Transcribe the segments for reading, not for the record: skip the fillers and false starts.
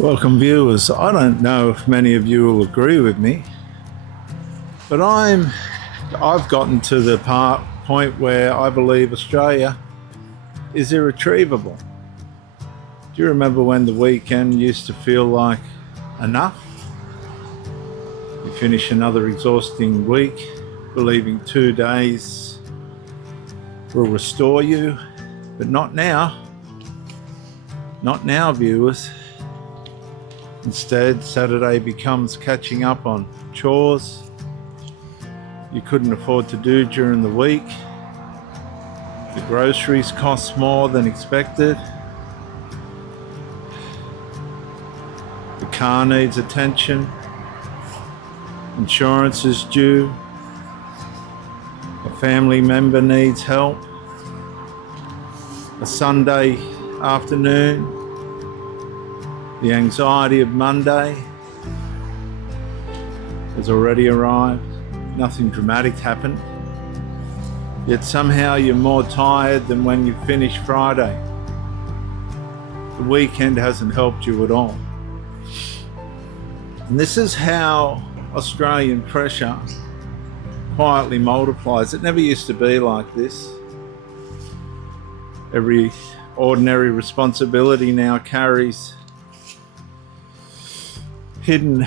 Welcome viewers. I don't know if many of you will agree with me, but I've gotten to the point where I believe Australia is irretrievable. Do you remember when the weekend used to feel like enough? You finish another exhausting week, believing 2 days will restore you, but not now. Not now, viewers. Instead, Saturday becomes catching up on chores you couldn't afford to do during the week. The groceries cost more than expected. The car needs attention. Insurance is due. A family member needs help. A Sunday afternoon. The anxiety of Monday has already arrived. Nothing dramatic happened. Yet somehow you're more tired than when you finish Friday. The weekend hasn't helped you at all. And this is how Australian pressure quietly multiplies. It never used to be like this. Every ordinary responsibility now carries hidden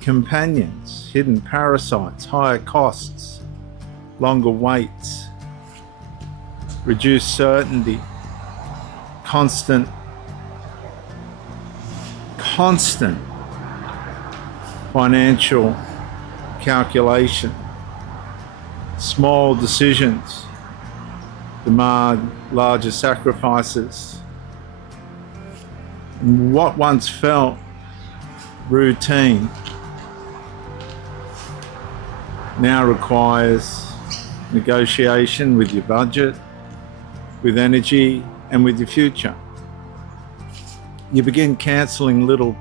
companions, hidden parasites, higher costs, longer waits, reduced certainty, constant financial calculation. Small decisions demand larger sacrifices. And what once felt routine now requires negotiation with your budget, with energy, and with your future. You begin cancelling little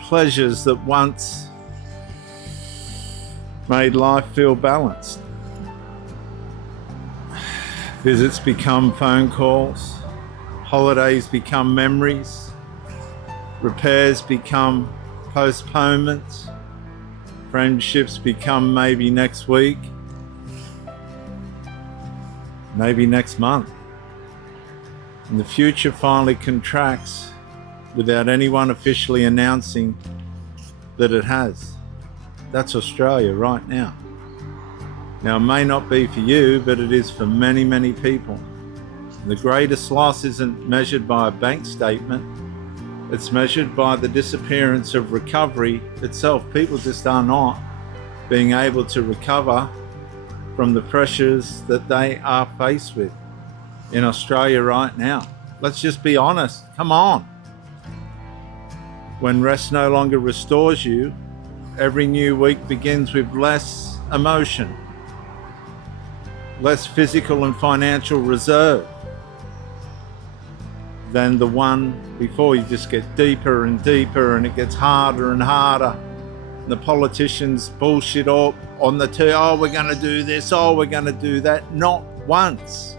pleasures that once made life feel balanced. Visits become phone calls, holidays become memories, repairs become postponements, friendships become maybe next week, maybe next month. And the future finally contracts without anyone officially announcing that it has. That's Australia right now. Now, it may not be for you, but it is for many, many people. And the greatest loss isn't measured by a bank statement. It's measured by the disappearance of recovery itself. People just are not being able to recover from the pressures that they are faced with in Australia right now. Let's just be honest. Come on. When rest no longer restores you, every new week begins with less emotion, less physical and financial reserve than the one before. You just get deeper and deeper, and it gets harder and harder. And the politicians bullshit all on the oh, we're going to do this, oh, we're going to do that. Not once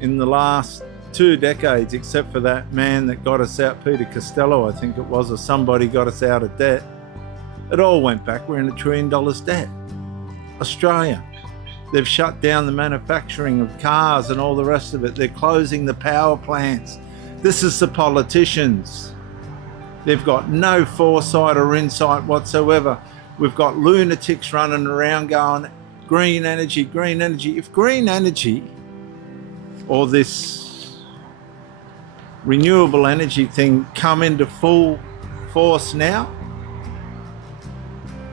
in the last 2 decades, except for that man that got us out, Peter Costello, I think it was, or somebody got us out of debt. It all went back. We're in $1 trillion debt. Australia. They've shut down the manufacturing of cars and all the rest of it. They're closing the power plants. This is the politicians. They've got no foresight or insight whatsoever. We've got lunatics running around going, green energy, green energy. If green energy or this renewable energy thing come into full force now,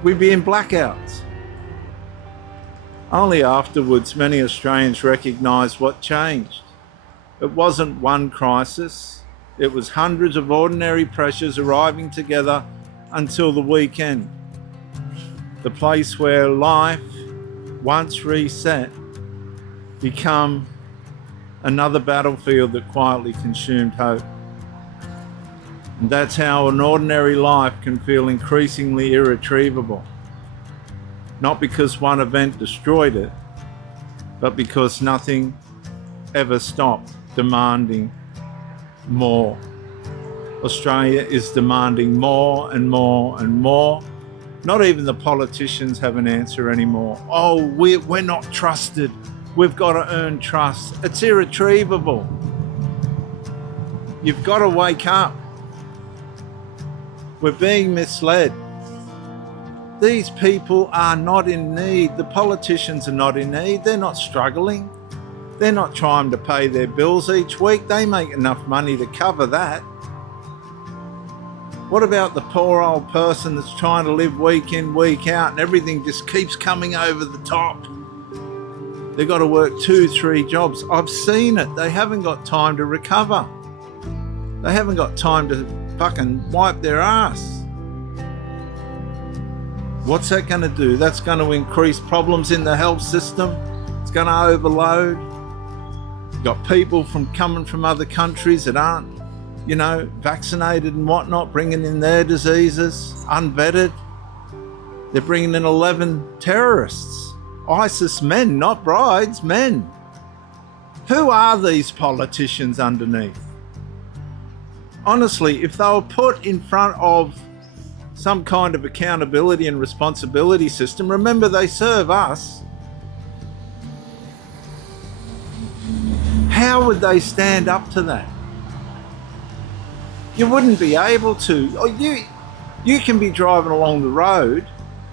we'd be in blackouts. Only afterwards, many Australians recognised what changed. It wasn't one crisis. It was hundreds of ordinary pressures arriving together until the weekend. The place where life, once reset, became another battlefield that quietly consumed hope. And that's how an ordinary life can feel increasingly irretrievable. Not because one event destroyed it, but because nothing ever stopped demanding more. Australia is demanding more and more and more. Not even the politicians have an answer anymore. Oh, we're not trusted. We've got to earn trust. It's irretrievable. You've got to wake up. We're being misled. These people are not in need. The politicians are not in need. They're not struggling. They're not trying to pay their bills each week. They make enough money to cover that. What about the poor old person that's trying to live week in, week out, and everything just keeps coming over the top? They've got to work 2, 3 jobs. I've seen it. They haven't got time to recover. They haven't got time to fucking wipe their ass. What's that going to do? That's going to increase problems in the health system. It's going to overload. You've got people coming from other countries that aren't, vaccinated and whatnot, bringing in their diseases, unvetted. They're bringing in 11 terrorists. ISIS men, not brides, men. Who are these politicians underneath? Honestly, if they were put in front of some kind of accountability and responsibility system, remember they serve us. How would they stand up to that? You wouldn't be able to. You can be driving along the road,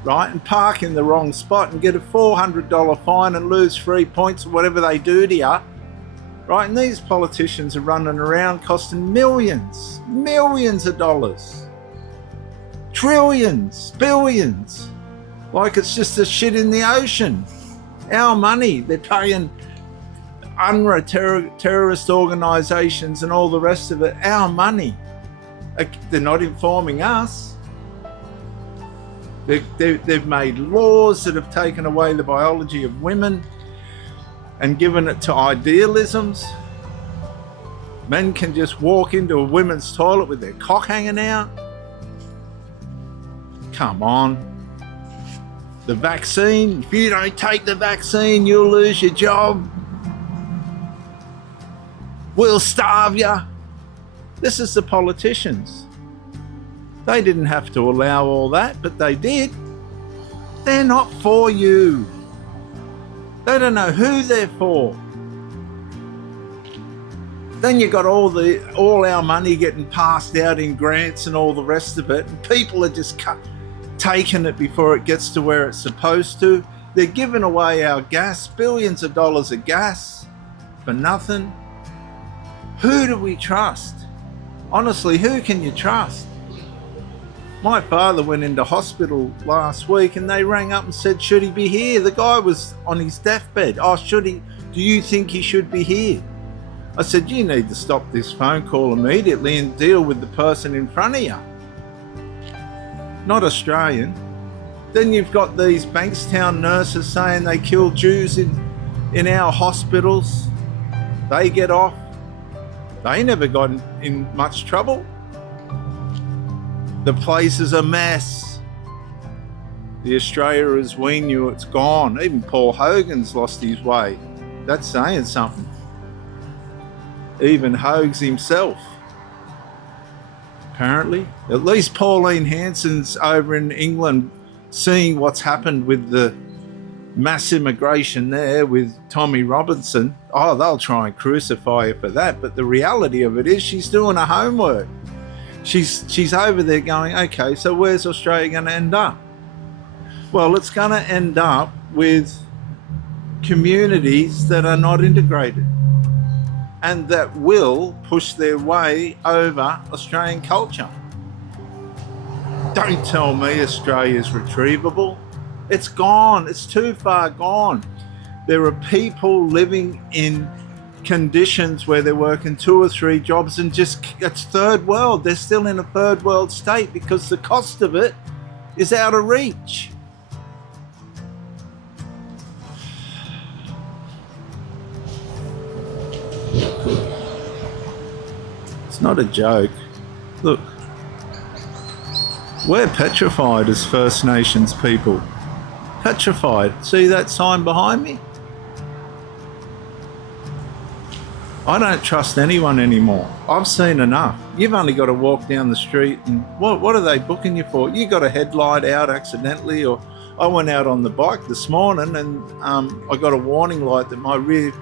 right, and park in the wrong spot and get a $400 fine and lose 3 points or whatever they do to you, right? And these politicians are running around costing millions of dollars, trillions, billions, like it's just a shit in the ocean. Our money, they're paying UNRWA terrorist organisations and all the rest of it, our money. They're not informing us. They've made laws that have taken away the biology of women and given it to idealisms. Men can just walk into a women's toilet with their cock hanging out. Come on. The vaccine, if you don't take the vaccine, you'll lose your job. We'll starve you. This is the politicians. They didn't have to allow all that, but they did. They're not for you. They don't know who they're for. Then you got all our money getting passed out in grants and all the rest of it, and people are just taking it before it gets to where it's supposed to. They're giving away our gas, billions of dollars of gas for nothing. Who do we trust? Honestly, who can you trust? My father went into hospital last week and they rang up and said, should he be here? The guy was on his deathbed. Oh, should he? Do you think he should be here? I said, you need to stop this phone call immediately and deal with the person in front of you. Not Australian. Then you've got these Bankstown nurses saying they kill Jews in our hospitals. They get off. They never got in much trouble. The place is a mess. The Australia as we knew it's gone. Even Paul Hogan's lost his way. That's saying something. Even Hogs himself. Apparently. At least Pauline Hanson's over in England seeing what's happened with the mass immigration there with Tommy Robinson. Oh, they'll try and crucify her for that. But the reality of it is she's doing her homework. She's over there going, okay, so where's Australia going to end up? Well, it's going to end up with communities that are not integrated and that will push their way over Australian culture. Don't tell me Australia's retrievable. It's gone. It's too far gone. There are people living in conditions where they're working 2 or 3 jobs and just, it's third world. They're still in a third world state because the cost of it is out of reach. It's not a joke. Look, we're petrified as First Nations people. Petrified. See that sign behind me? I don't trust anyone anymore. I've seen enough. You've only got to walk down the street and what are they booking you for? You got a headlight out accidentally, or I went out on the bike this morning and I got a warning light that my rear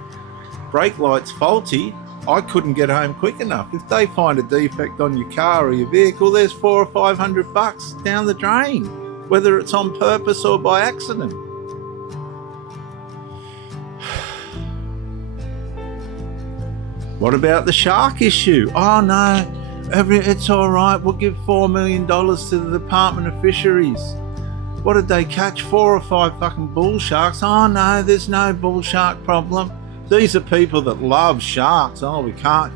brake light's faulty. I couldn't get home quick enough. If they find a defect on your car or your vehicle, there's $400 or $500 down the drain, whether it's on purpose or by accident. What about the shark issue? Oh no, it's all right. We'll give $4 million to the Department of Fisheries. What did they catch? 4 or 5 fucking bull sharks. Oh no, there's no bull shark problem. These are people that love sharks. Oh, we can't.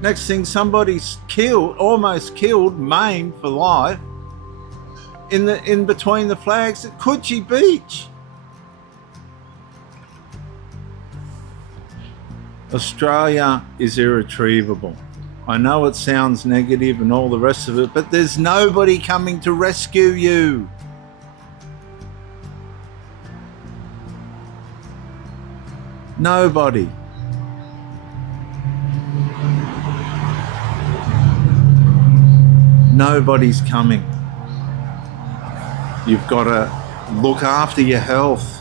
Next thing, somebody's killed, almost killed, maimed for life in between the flags at Coogee Beach. Australia is irretrievable. I know it sounds negative and all the rest of it, but there's nobody coming to rescue you. Nobody. Nobody's coming. You've got to look after your health.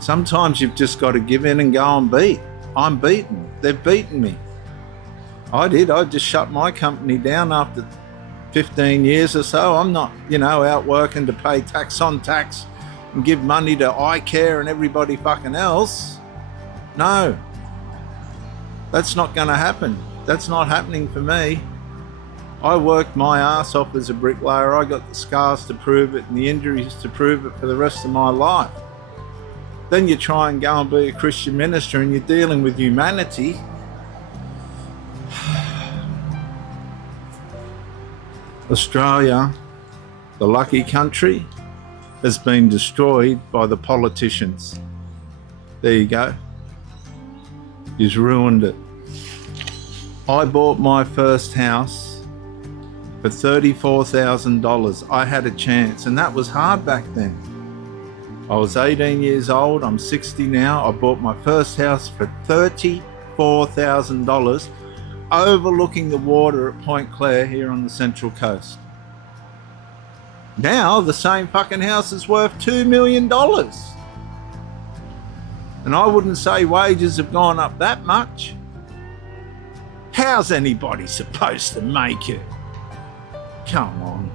Sometimes you've just got to give in and go and beat. I'm beaten. They've beaten me. I did. I just shut my company down after 15 years or so. I'm not, out working to pay tax on tax and give money to iCare and everybody fucking else. No. That's not going to happen. That's not happening for me. I worked my ass off as a bricklayer. I got the scars to prove it and the injuries to prove it for the rest of my life. Then you try and go and be a Christian minister and you're dealing with humanity. Australia, the lucky country, has been destroyed by the politicians. There you go. You've ruined it. I bought my first house for $34,000. I had a chance, and that was hard back then. I was 18 years old, I'm 60 now. I bought my first house for $34,000 overlooking the water at Point Clare here on the Central Coast. Now the same fucking house is worth $2 million. And I wouldn't say wages have gone up that much. How's anybody supposed to make it? Come on.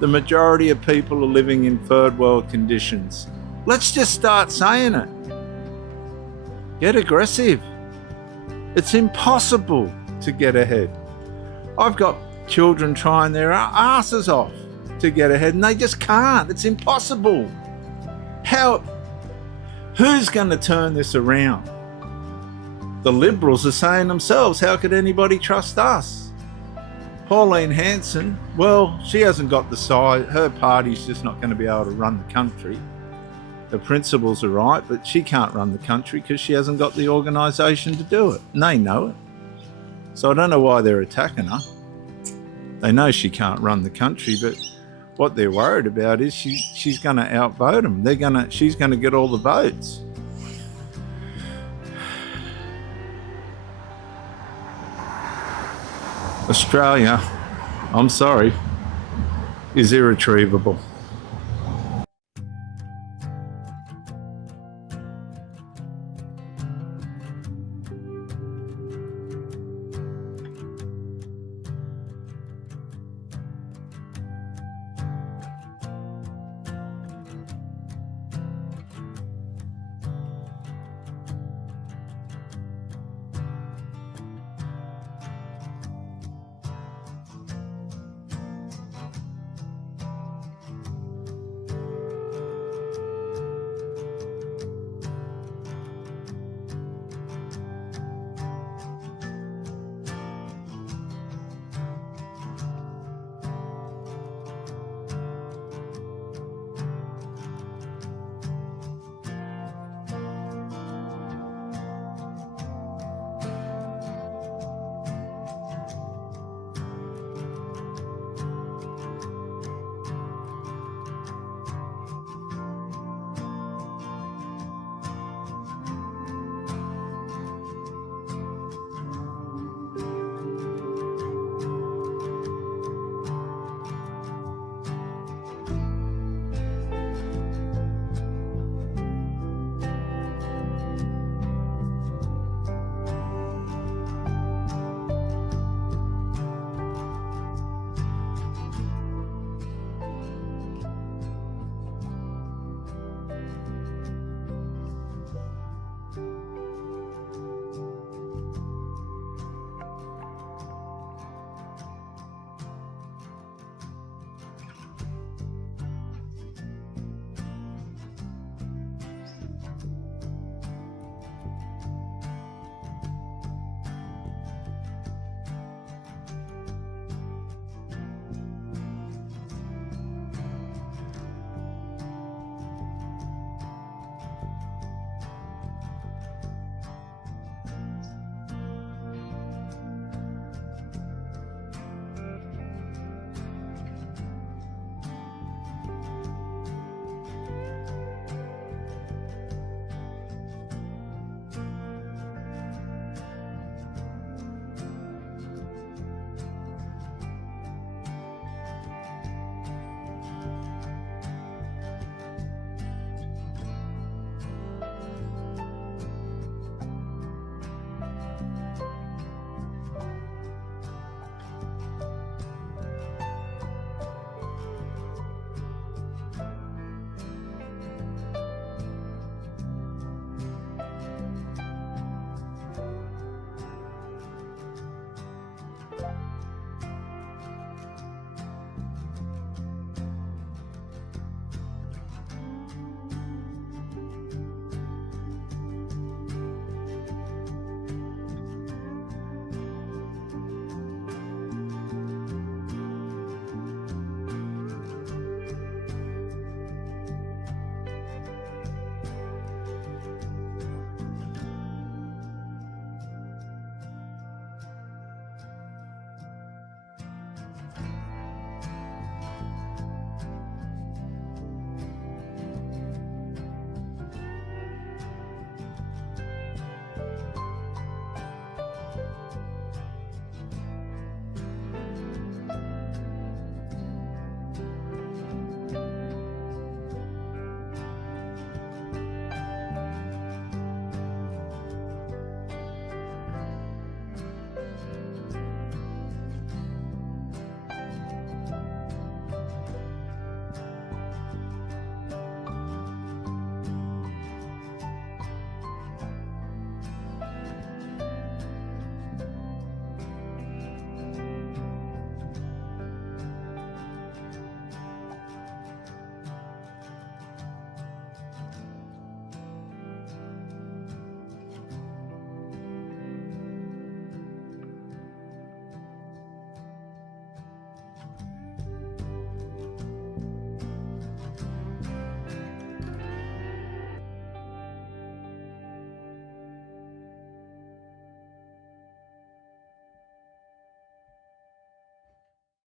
The majority of people are living in third world conditions. Let's just start saying it. Get aggressive. It's impossible to get ahead. I've got children trying their asses off to get ahead and they just can't. It's impossible. Who's going to turn this around? The Liberals are saying themselves, how could anybody trust us? Pauline Hanson, well, she hasn't got the size. Her party's just not going to be able to run the country. The principles are right, but she can't run the country because she hasn't got the organisation to do it. And they know it. So I don't know why they're attacking her. They know she can't run the country, but what they're worried about is she's going to outvote them. She's going to get all the votes. Australia, I'm sorry, is irretrievable.